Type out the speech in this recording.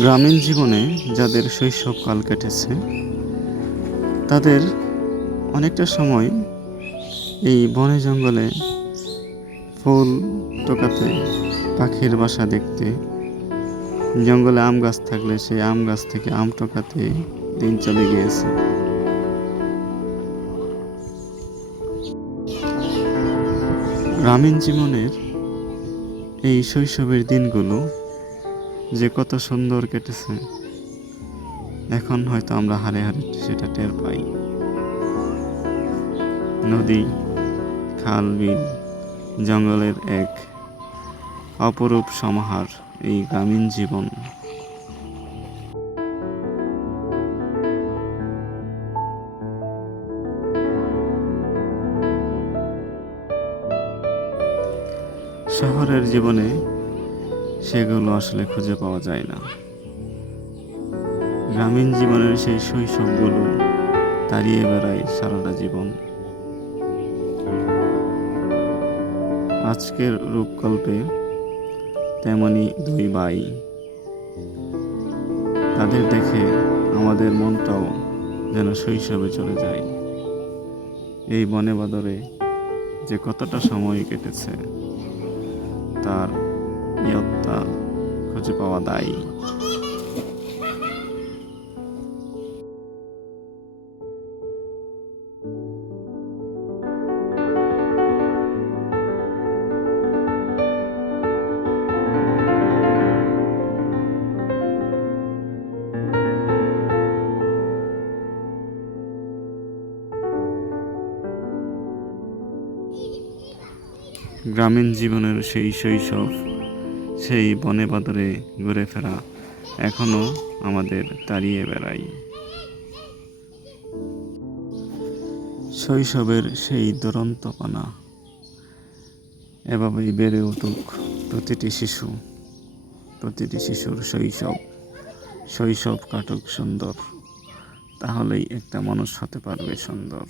গ্রামীণ জীবনে যাদের শৈশবকাল কেটেছে তাদের অনেকটা সময় এই বনে জঙ্গলে ফুল টোকাতে, পাখির বাসা দেখতে, জঙ্গলে আম গাছ থাকলে সেই আম গাছ থেকে আম টোকাতে দিন চলে গিয়েছে। গ্রামীণ জীবনের এই শৈশবের দিনগুলো যে কত সুন্দর কেটেছে, এখন হয়তো আমরা হারে হারে সেটা টের পাই। নদী, খাল, বিল, জঙ্গলের এক অপরূপ সমাহার এই গ্রামীণ জীবন। শহরের জীবনে সেগুলো আসলে খুঁজে পাওয়া যায় না। গ্রামীণ জীবনের সেই শৈশবগুলো তাড়িয়ে বেড়ায় সারাটা জীবন। আজকের রূপকল্পে তেমনি দুই ভাই, তাদের দেখে আমাদের মনটাও যেন শৈশবে চলে যায়। এই বনে বাদরে যে কতটা সময় কেটেছে তার ইয়ত্তা খুঁজে পাওয়া দায়। গ্রামীণ জীবনের সেই শৈশব, সেই বনে বাদরে ঘুরে ফেরা এখনো আমাদের তাড়িয়ে বেড়ায়। শৈশবের সেই দুরন্তপনা এভাবেই বেড়ে উঠুক প্রতিটি শিশুর শৈশব কাটুক সুন্দর, তাহলেই একটা মানুষ হতে পারবে সুন্দর।